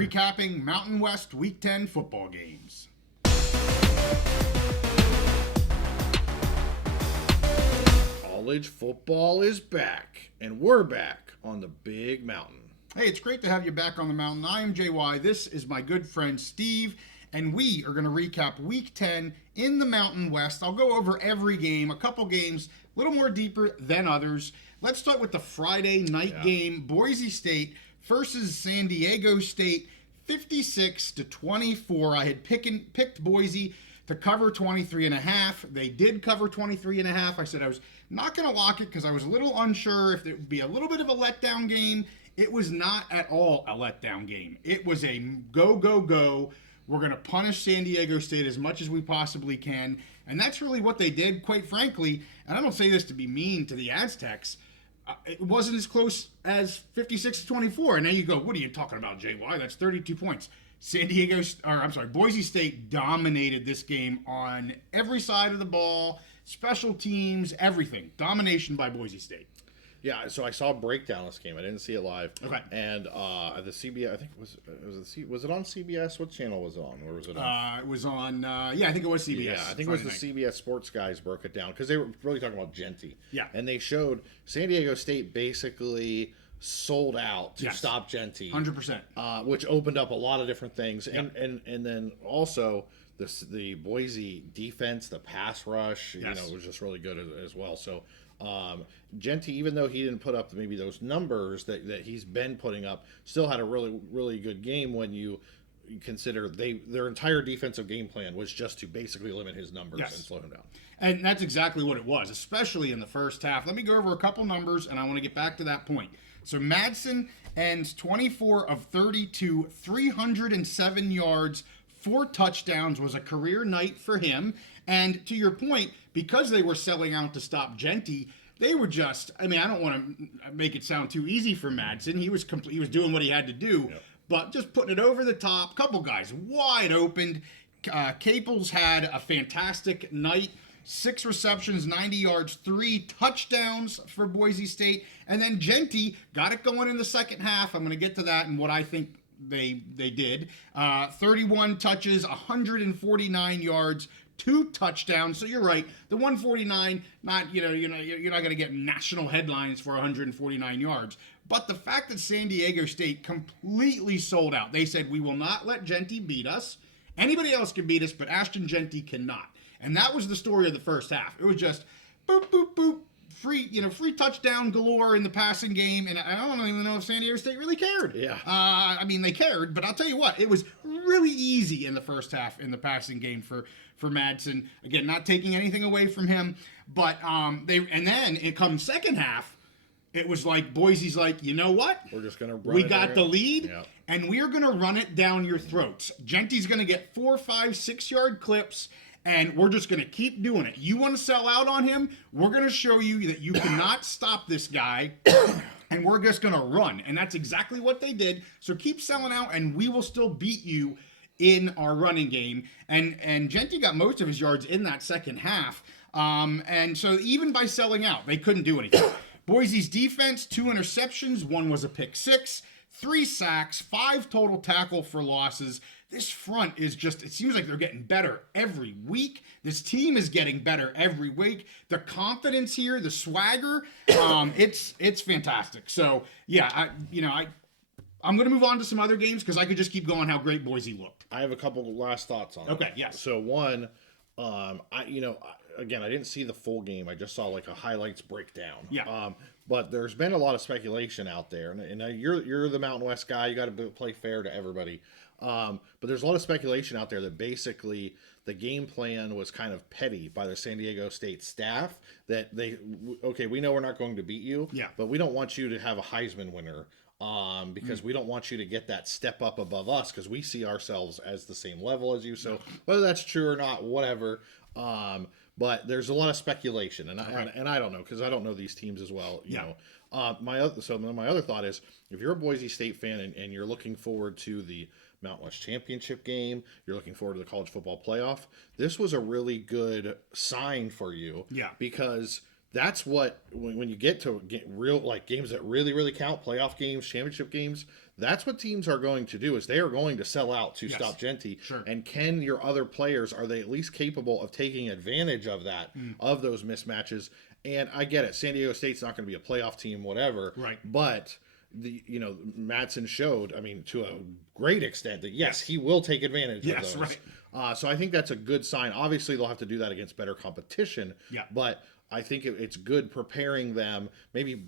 recapping Mountain West Week 10 football games. College football is back, and we're back on the Big Mountain. Hey, it's great to have you back on the mountain. I am JY. This is my good friend Steve, and we are going to recap Week 10 in the Mountain West. I'll go over every game, a couple games, a little more deeper than others. Let's start with the Friday night game, Boise State versus San Diego State, 56-24. I had picked Boise to cover 23.5. They did cover 23.5. I said I was not going to lock it because I was a little unsure if it would be a little bit of a letdown game. It was not at all a letdown game. It was a go, go, go. We're going to punish San Diego State as much as we possibly can. And that's really what they did, quite frankly. And I don't say this to be mean to the Aztecs. It wasn't as close as 56-24. And now you go, what are you talking about, JY? That's 32 points. Boise State dominated this game on every side of the ball, special teams, everything. Domination by Boise State. Yeah, so I saw a breakdown of this game. I didn't see it live. Okay. And the CBS, I think was it on CBS? What channel was it on? Or was it on? It was on. I think it was CBS. Yeah, I think it was the CBS Sports guys broke it down because they were really talking about Genty. Yeah. And they showed San Diego State basically sold out to stop Genty. 100%. Which opened up a lot of different things, and then also the Boise defense, the pass rush, was just really good as well. So. Genty, even though he didn't put up maybe those numbers that he's been putting up, still had a really, really good game when you consider their entire defensive game plan was just to basically limit his numbers and slow him down. And that's exactly what it was, especially in the first half. Let me go over a couple numbers, and I want to get back to that point. So Madsen ends 24 of 32, 307 yards, 4 touchdowns, was a career night for him. And to your point, because they were selling out to stop Genty, they were just, I don't want to make it sound too easy for Madsen. He was doing what he had to do, but just putting it over the top. Couple guys wide open. Caples had a fantastic night. 6 receptions, 90 yards, 3 touchdowns for Boise State. And then Genty got it going in the second half. I'm going to get to that and what I think they did. 31 touches, 149 yards, 2 touchdowns. So you're right. The 149, you're not going to get national headlines for 149 yards. But the fact that San Diego State completely sold out. They said, we will not let Genty beat us. Anybody else can beat us, but Ashton Genty cannot. And that was the story of the first half. It was just boop, boop, boop. Free touchdown galore in the passing game, and I don't even know if San Diego State really cared. Yeah. They cared, but I'll tell you what, it was really easy in the first half in the passing game for Madsen. Again, not taking anything away from him, but then it comes second half. It was like Boise's like, you know what? We're just gonna run. We got the lead, yeah. And we are gonna run it down your throats. Genty's gonna get 4, 5, 6 yard clips. And we're just going to keep doing it. You want to sell out on him? We're going to show you that you cannot stop this guy. And we're just going to run. And that's exactly what they did. So keep selling out, and we will still beat you in our running game. And Genty got most of his yards in that second half. And so even by selling out, they couldn't do anything. Boise's defense, 2 interceptions. 1 was a pick 6. 3 sacks. 5 total tackle for losses. This front is just, it seems like they're getting better every week. This team is getting better every week. The confidence here, the swagger, it's fantastic. So, yeah, I'm going to move on to some other games because I could just keep going how great Boise looked. I have a couple last thoughts on it. Okay, yes. So, one, again, I didn't see the full game. I just saw like a highlights breakdown. Yeah. But there's been a lot of speculation out there. And you're the Mountain West guy. You got to play fair to everybody. But there's a lot of speculation out there that basically the game plan was kind of petty by the San Diego State staff that we know we're not going to beat you, but we don't want you to have a Heisman winner because we don't want you to get that step up above us because we see ourselves as the same level as you. So whether that's true or not, whatever. But there's a lot of speculation, and I don't know because I don't know these teams as well. You know, my other thought is if you're a Boise State fan and you're looking forward to the Mountain West Championship game, you're looking forward to the college football playoff, this was a really good sign for you. Yeah. Because that's what, when you get real, like games that really, really count, playoff games, championship games, that's what teams are going to do, is they are going to sell out to Yes. stop Genty. Sure. And can your other players, are they at least capable of taking advantage of that, of those mismatches? And I get it. San Diego State's not going to be a playoff team, whatever. Right. But Madsen showed, I mean, to a great extent that yes, he will take advantage of those. Right. So I think that's a good sign. Obviously, they'll have to do that against better competition. Yeah. But I think it's good preparing them. Maybe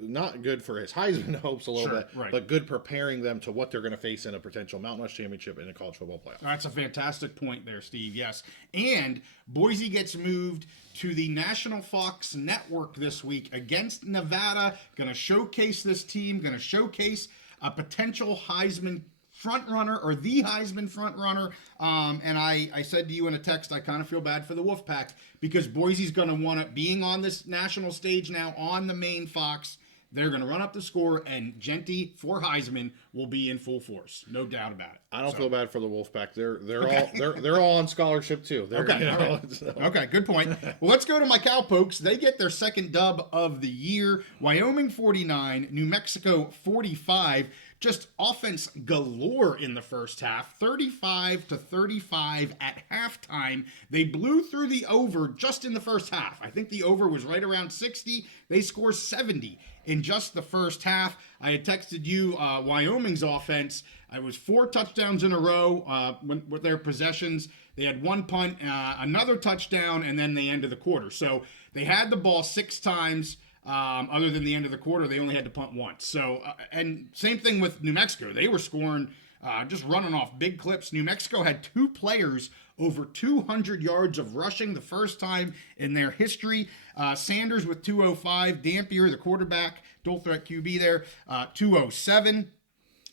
not good for his Heisman hopes a little bit, right. but good preparing them to what they're going to face in a potential Mountain West Championship and a college football playoff. That's a fantastic point there, Steve. Yes. And Boise gets moved to the National Fox Network this week against Nevada. Going to showcase this team, going to showcase a potential Heisman front runner, or the Heisman front runner. And I said to you in a text, I kind of feel bad for the Wolfpack, because Boise's going to want to, being on this national stage now on the main Fox, they're going to run up the score, and Genty for Heisman will be in full force. No doubt about it. I don't feel bad for the Wolfpack. They're all on scholarship too. Okay, good point. Well, let's go to my Cowpokes. They get their second dub of the year. Wyoming 49, New Mexico 45. Just offense galore in the first half, 35-35 at halftime. They blew through the over just in the first half. I think the over was right around 60. They score 70 in just the first half. I had texted you Wyoming's offense. It was 4 touchdowns in a row with their possessions. They had 1 punt, another touchdown, and then the end of the quarter. So they had the ball 6 times. Other than the end of the quarter, they only had to punt once. So, and same thing with New Mexico. They were scoring, just running off big clips. New Mexico had 2 players over 200 yards of rushing, the first time in their history. Sanders with 205. Dampier, the quarterback, dual threat QB there, 207.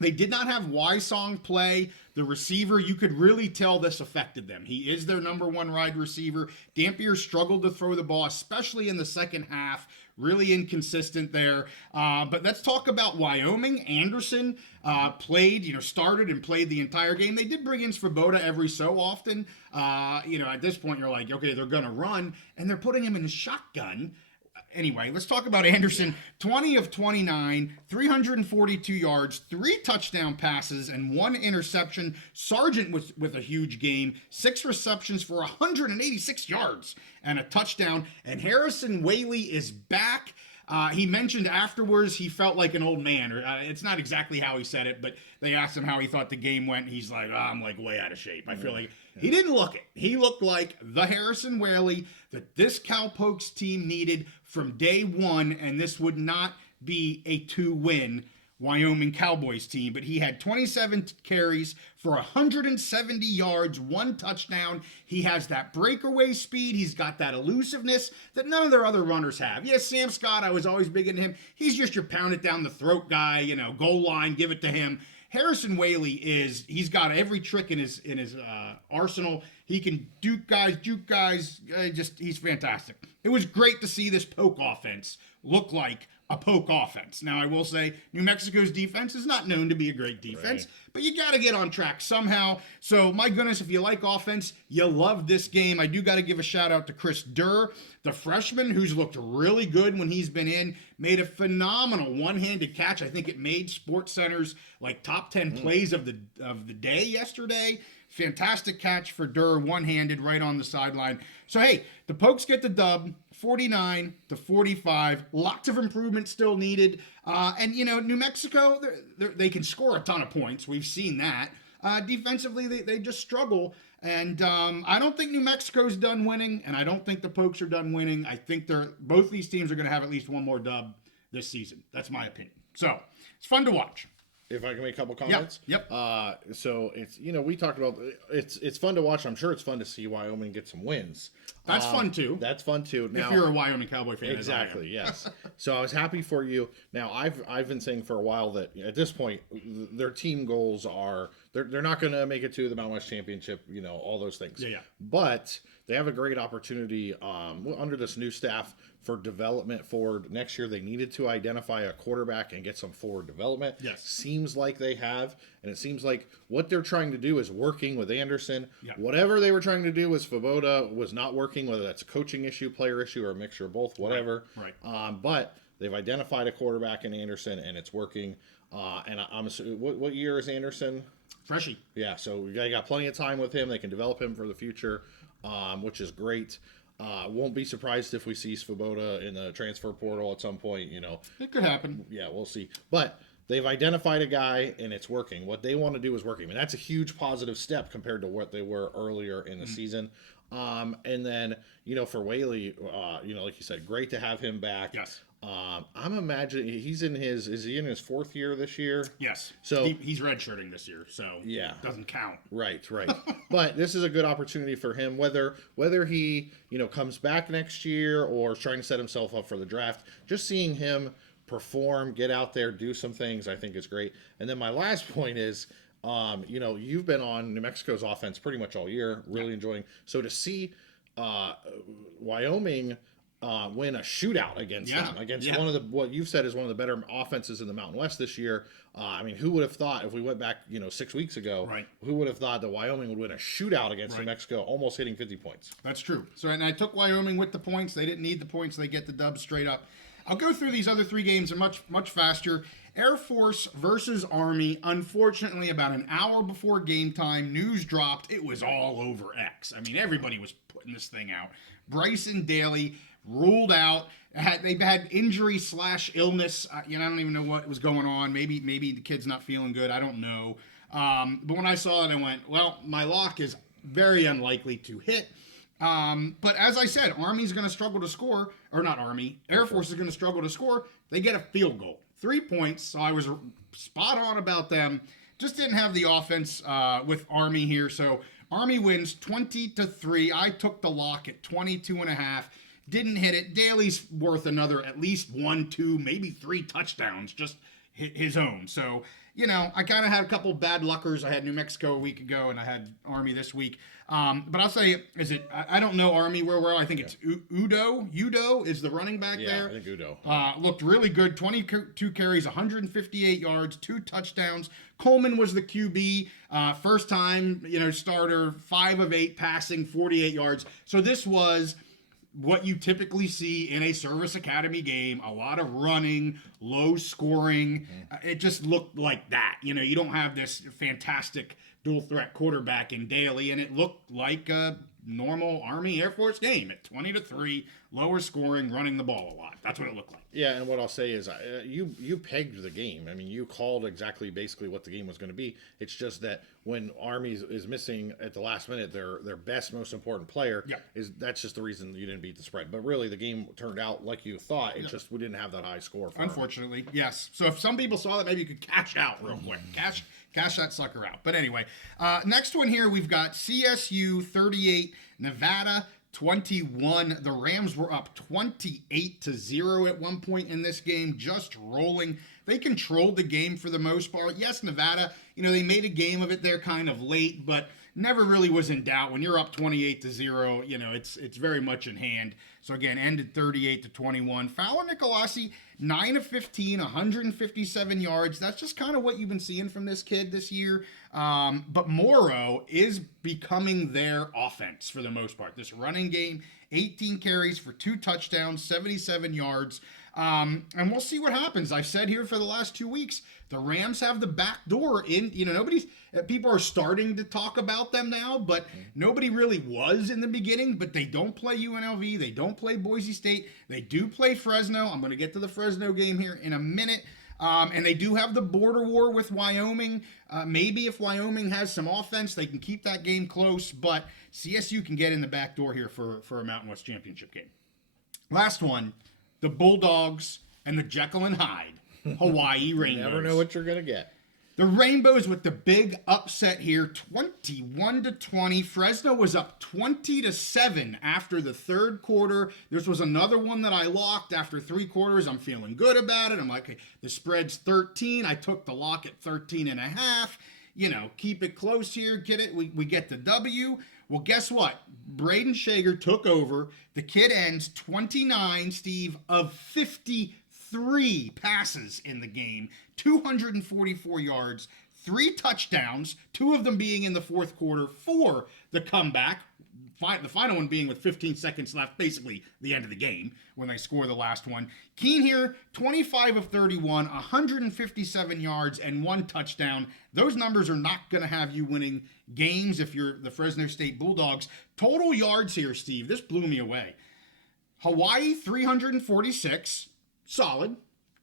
They did not have Wysong play. The receiver, you could really tell this affected them. He is their number 1 wide receiver. Dampier struggled to throw the ball, especially in the second half. Really inconsistent there. But let's talk about Wyoming. Anderson started and played the entire game. They did bring in Svoboda every so often. At this point, you're like, okay, they're going to run, and they're putting him in a shotgun. Anyway, let's talk about Anderson. 20 of 29, 342 yards, 3 touchdown passes, and 1 interception. Sargent with a huge game, 6 receptions for 186 yards and a touchdown. And Harrison Whaley is back. He mentioned afterwards he felt like an old man. Or it's not exactly how he said it, but they asked him how he thought the game went. He's like, I'm like way out of shape. I feel like he didn't look it. He looked like the Harrison Whaley that this Cowpokes team needed from day one, and this would not be a 2-win Wyoming Cowboys team. But he had 27 carries for 170 yards, 1 touchdown. He has that breakaway speed. He's got that elusiveness that none of their other runners have. Yes, Sam Scott, I was always big into him. He's just your pound it down the throat guy, goal line, give it to him. Harrison Whaley he's got every trick in his arsenal. He can juke guys. He's fantastic. It was great to see this poke offense look like a poke offense. Now, I will say New Mexico's defense is not known to be a great defense, but you got to get on track somehow. So, my goodness, if you like offense, you love this game. I do got to give a shout out to Chris Durr, the freshman, who's looked really good when he's been in, made a phenomenal one-handed catch. I think it made SportsCenter's top 10 plays of the day yesterday. Fantastic catch for Durr, one-handed right on the sideline. So, hey, the Pokes get the dub, 49-45. Lots of improvement still needed. And New Mexico, they can score a ton of points. We've seen that. Defensively, they just struggle. And I don't think New Mexico's done winning, and I don't think the Pokes are done winning. I think both these teams are going to have at least one more dub this season. That's my opinion. So, it's fun to watch. If I can make a couple comments. Yep. So it's we talked about it's fun to watch. I'm sure it's fun to see Wyoming get some wins. That's fun too. That's fun too. Now, if you're a Wyoming Cowboy fan, exactly. Yes. So I was happy for you. Now I've been saying for a while that at this point their team goals are they're not going to make it to the Mountain West Championship. All those things. Yeah. But they have a great opportunity under this new staff for development forward. Next year, they needed to identify a quarterback and get some forward development. Yes. Seems like they have, and it seems like what they're trying to do is working with Anderson. Yeah. Whatever they were trying to do with Svoboda was not working, whether that's a coaching issue, player issue, or a mixture of both, whatever. Right. But they've identified a quarterback in Anderson, and it's working. And I'm assuming, what year is Anderson? Freshie. Yeah, so they got plenty of time with him. They can develop him for the future, which is great. Won't be surprised if we see Svoboda in the transfer portal at some point. It could happen. Yeah, we'll see. But they've identified a guy, and it's working. What they want to do is working, and that's a huge positive step compared to what they were earlier in the season. And then for Whaley, like you said, great to have him back. Yes. I'm imagining is he in his 4th year this year? Yes. So he's redshirting this year, so yeah, it doesn't count. Right. But this is a good opportunity for him, whether he comes back next year or is trying to set himself up for the draft. Just seeing him perform, get out there, do some things, I think is great. And then my last point is, you've been on New Mexico's offense pretty much all year, really enjoying. So to see Wyoming win a shootout against them, one of the, what you've said is one of the better offenses in the Mountain West this year. Who would have thought, if we went back 6 weeks ago, right, who would have thought that Wyoming would win a shootout against New Mexico, almost hitting 50 points? That's true. So, and I took Wyoming with the points. They didn't need the points. They get the dub straight up. I'll go through these other 3 games much faster. Air Force versus Army. Unfortunately, about an hour before game time, news dropped. It was all over X. Everybody was putting this thing out. Bryson Daly ruled out. They've had injury / illness. I don't even know what was going on. Maybe the kid's not feeling good. I don't know. But when I saw it, I went, well, my lock is very unlikely to hit. But as I said, Army's going to struggle to score, or not Army, Air Force is going to struggle to score. They get a field goal. 3 points, so I was spot on about them. Just didn't have the offense with Army here, so Army wins 20-3. I took the lock at 22.5. Didn't hit it. Daly's worth another at least 1, 2, maybe 3 touchdowns, just hit his own. So, I kind of had a couple bad luckers. I had New Mexico a week ago, and I had Army this week. But I'll say, I don't know Army where I think it's Udo. Udo is the running back there. I think Udo. Looked really good. 22 carries, 158 yards, 2 touchdowns. Coleman was the QB. First time, starter, 5 of 8 passing, 48 yards. So this was what you typically see in a service academy game. A lot of running, low scoring. It just looked like that. You don't have this fantastic dual threat quarterback in Daly, and it looked like a normal Army Air Force game at 20-3, lower scoring, running the ball a lot. That's what it looked like. Yeah, and what I'll say is you pegged the game. You called exactly basically what the game was going to be. It's just that when Army is missing at the last minute their best, most important player, that's just the reason you didn't beat the spread. But really, the game turned out like you thought. It just, we didn't have that high score for Unfortunately, yes. So if some people saw that, maybe you could cash out real quick. Cash that sucker out. But anyway, next one here, we've got CSU 38, Nevada 21. The Rams were up 28-0 at one point in this game, just rolling. They controlled the game for the most part. Yes, Nevada, they made a game of it there kind of late, but never really was in doubt. When you're up 28-0, it's very much in hand. So again, ended 38-21. Fowler Nicolasi, 9 of 15, 157 yards. That's just kind of what you've been seeing from this kid this year. But Morrow is becoming their offense for the most part. This running game, 18 carries for 2 touchdowns, 77 yards. And we'll see what happens. I've said here for the last 2 weeks, the Rams have the back door in, people are starting to talk about them now, but nobody really was in the beginning. But they don't play UNLV. They don't play Boise State. They do play Fresno. I'm going to get to the Fresno game here in a minute. And they do have the border war with Wyoming. Maybe if Wyoming has some offense, they can keep that game close. But CSU can get in the back door here for a Mountain West Championship game. Last one, the Bulldogs and the Jekyll and Hyde Hawaii Rainbows. You never know what you're going to get. The Rainbows with the big upset here, 21-20. Fresno was up 20-7 after the third quarter. This was another one that I locked after 3 quarters. I'm feeling good about it. I'm like, okay, the spread's 13. I took the lock at 13.5. Keep it close here. Get it? We get the W. Well, guess what? Braden Shager took over. The kid ends 29, Steve, of 53 passes in the game, 244 yards, 3 touchdowns, 2 of them being in the fourth quarter for the comeback. the final one being with 15 seconds left, basically the end of the game when they score the last one. Keene here, 25 of 31, 157 yards, and 1 touchdown. Those numbers are not going to have you winning games if you're the Fresno State Bulldogs. Total yards here, Steve, this blew me away. Hawaii, 346, solid.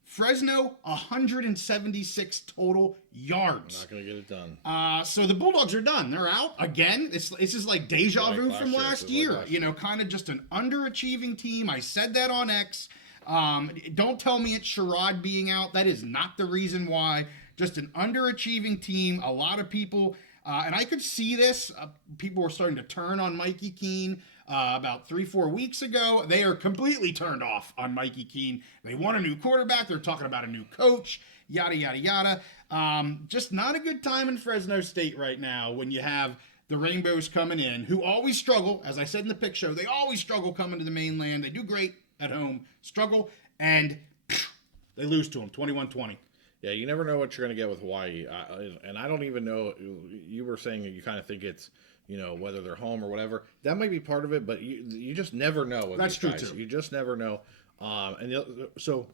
Fresno, 176 total yards. Not going to get it done. So the Bulldogs are done. They're out again. It's just like deja vu from last year. You know, kind of just an underachieving team. I said that on X. Don't tell me it's Sherrod being out. That is not the reason why. Just an underachieving team. A lot of people, and I could see this. People were starting to turn on Mikey Keene. About 3-4 weeks ago, they are completely turned off on Mikey Keene. They want a new quarterback. They're talking about a new coach, yada, yada, yada. Just not a good time in Fresno State right now when you have the Rainbows coming in, who always struggle. As I said in the pick show, they always struggle coming to the mainland. They do great at home, struggle, and they lose to them, 21-20. Yeah, you never know what you're going to get with Hawaii. And I don't even know, you were saying you kind of think it's, you know, whether they're home or whatever. That might be part of it, but you just never know with That's these guys. true, too. You just never know. So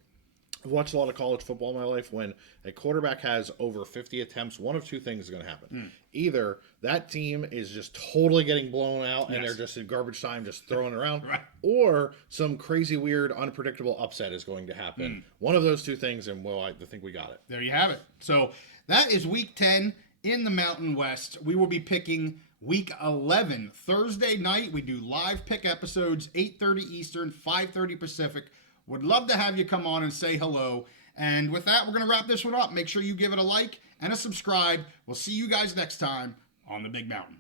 I've watched a lot of college football in my life. When a quarterback has over 50 attempts, one of two things is going to happen. Either that team is just totally getting blown out and they're just in garbage time, just throwing it around, Right. or some crazy, weird, unpredictable upset is going to happen. One of those two things, and well, I think we got it. There you have it. So that is week 10 in the Mountain West. We will be picking week 11 Thursday night. We do live pick episodes, 8:30 Eastern, 5:30 Pacific. Would love to have you come on and say hello. And with that, we're going to wrap this one up. Make sure you give it a like and a subscribe. We'll see you guys next time on the Big Mountain.